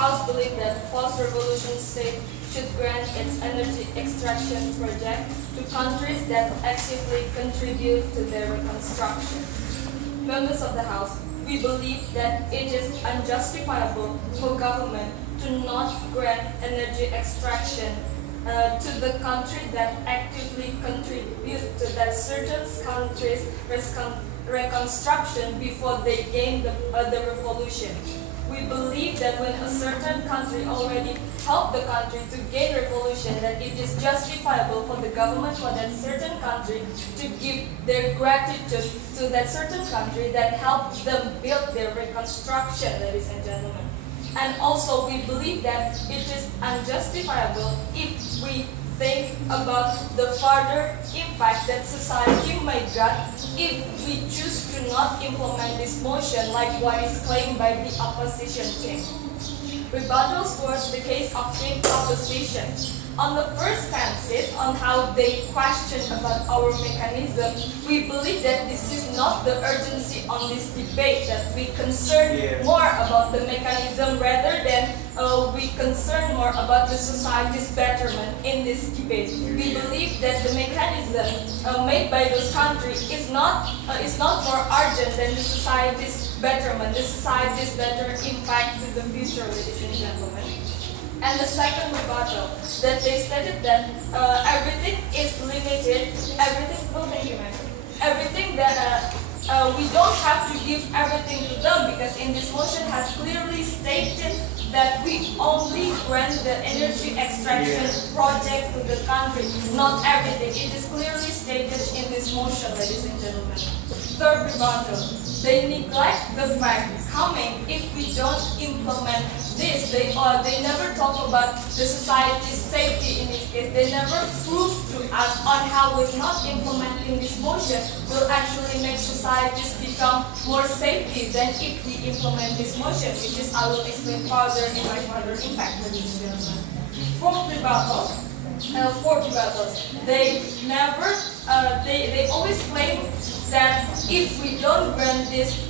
House believes that post-revolution state should grant its energy extraction project to countries that actively contribute to their reconstruction. Members of the House, we believe that it is unjustifiable for government to not grant energy extraction to the country that actively contribute to that certain country's reconstruction before they gain the revolution. We believe that when a certain country already helped the country to gain revolution, that it is justifiable for the government for that certain country to give their gratitude to that certain country that helped them build their reconstruction, ladies and gentlemen. And also we believe that it is unjustifiable if we think about the further impact that society may get if we choose to not implement this motion like what is claimed by the opposition team. Rebuttals towards the case of team opposition. On the first stances on how they question about our mechanism, we believe that this is not the urgency on this debate, that we concern more about the mechanism rather than we concern more about the society's betterment in this debate. We believe that the mechanism made by those countries is not more urgent than the society's betterment, the society's better impact to the future, ladies and gentlemen. And the second rebuttal, that they stated that everything is limited, everything that we don't have to give everything to them, because in this motion has clearly stated that we only grant the energy extraction project to the country, not everything. It is clearly stated in this motion, ladies and gentlemen. Third rebuttal, they neglect the fact coming if we don't implement this. They never talk about the society's safety in this case. They never prove to us on how with not implementing this motion will actually make societies become more safety than if we implement this motion, which is I will explain further in my further impact, ladies and gentlemen. Fourth rebuttal, they never, they always claim that if we don't grant this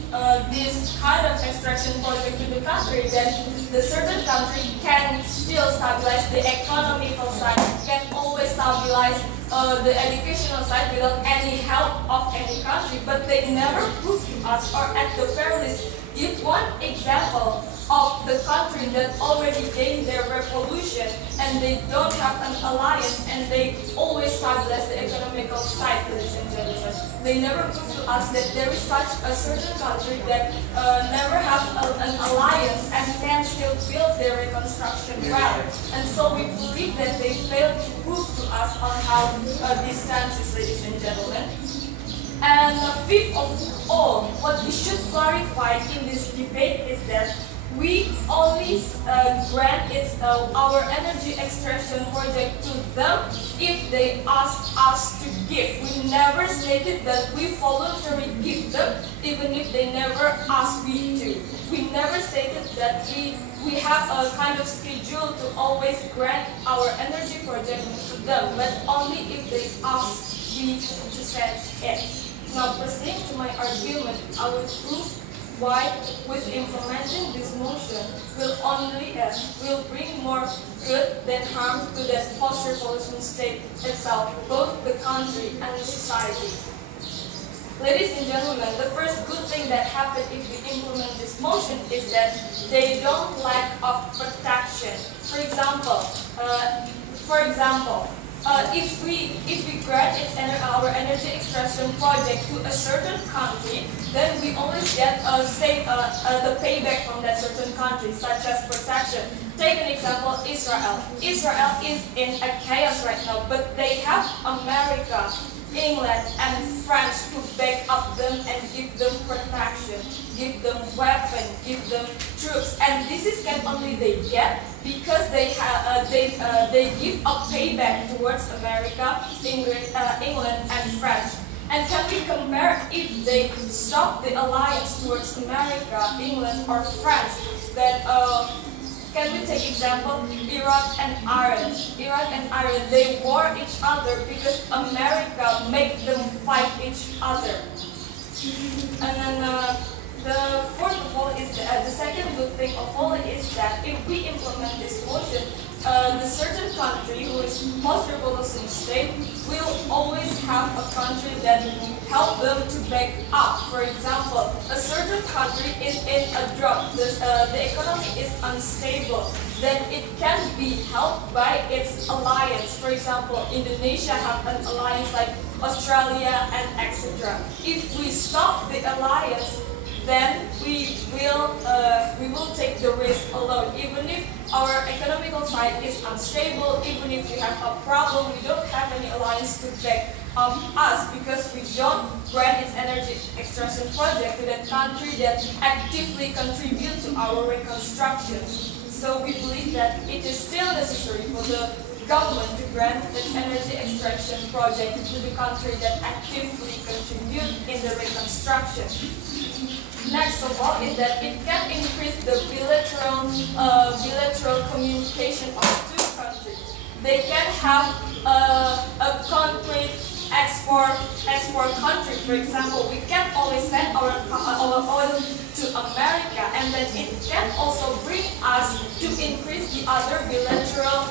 kind of extraction project to the country, then the certain country can still stabilize the economical side, can always stabilize the educational side without any help of any country. But they never prove to us, or at the very least, give one example of the country that already gained their revolution and they don't have an alliance and they always stabilize the economical side, ladies and gentlemen. They never prove to us that there is such a certain country that never have an alliance and can still build their reconstruction well. And so we believe that they failed to prove to us on how this stands, ladies and gentlemen. And fifth of all, what we should clarify in this debate is that we only grant our energy extraction project to them if they ask us to give. We never stated that we voluntarily give them, even if they never ask we to. We never stated that we have a kind of schedule to always grant our energy project to them, but only if they ask we to send it. Now, proceeding to my argument, I will prove why, with implementing this motion, will bring more good than harm to the post-revolution state itself, both the country and the society. Ladies and gentlemen, the first good thing that happened if we implement this motion is that they don't lack of protection. For example, if we grant our energy extraction project to a certain country, then we always get the payback from that certain country, such as protection. Take an example, Israel. Israel is in a chaos right now, but they have America, England, and France to back up them and give them protection, give them weapons, give them troops. And this is can only they get because they give a payback towards America, England, and France. And can we compare if they stop the alliance towards America, England, or France? Then can we take example Iraq and Iran? Iraq and Iran, they war each other because America make them fight each other. And then the fourth of all is the second good thing of all is that if we implement this motion, the certain country who is most revolutionary state will always have a country that help them to back up. For example, a certain country is in a drought, the economy is unstable, then it can be helped by its alliance. For example, Indonesia have an alliance like Australia and etc. If we stop the alliance, then we will take the risk alone. Even if our economical side is unstable, even if we have a problem, we don't have any alliance to back up us because we don't grant its energy extraction project to that country that actively contribute to our reconstruction. So we believe that it is still necessary for the government to grant its energy extraction project to the country that actively contribute in the reconstruction. Next of all is that it can increase the bilateral communication of two countries. They can have a concrete export country. For example, we can always send our oil to America, and then it can also bring us to increase the other bilateral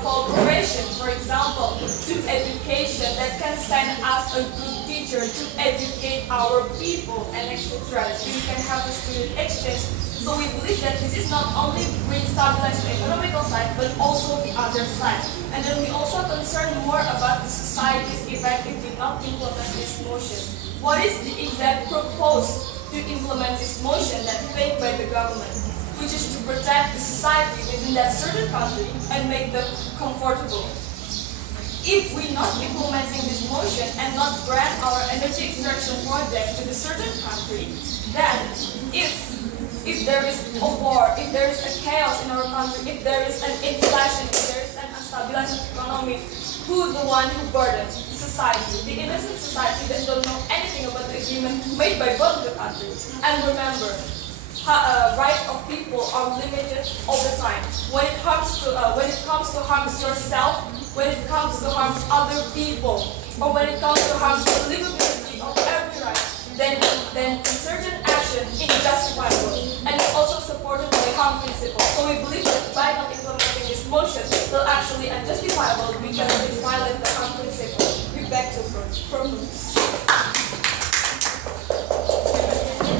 cooperation. For example, to education, that can send us a good teacher to educate our people and etc. We can have a student exchange. So we believe that this is not only bring stabilize the economical side, but also the other side. And then we also concern more about the society's effectively not implement this motion. What is the exact purpose to implement this motion that paid by the government, which is to protect the society within that certain country and make them comfortable. If we're not implementing this motion and not grant our energy extraction project to the certain country, then if there is a war, if there is a chaos in our country, if there is an inflation, if there is an unstabilized economy, who the one who burdens? Society, the innocent society that don't know anything about the agreement made by both the countries. And remember, rights of people are limited all the time. When it comes to harm yourself, when it comes to harm other people, or when it comes to harm the livability of every right, then certain action is justifiable and is also supported by harm principle. So we believe that by not implementing this motion will actually unjustifiable because it violates the harm principle. We beg to prove.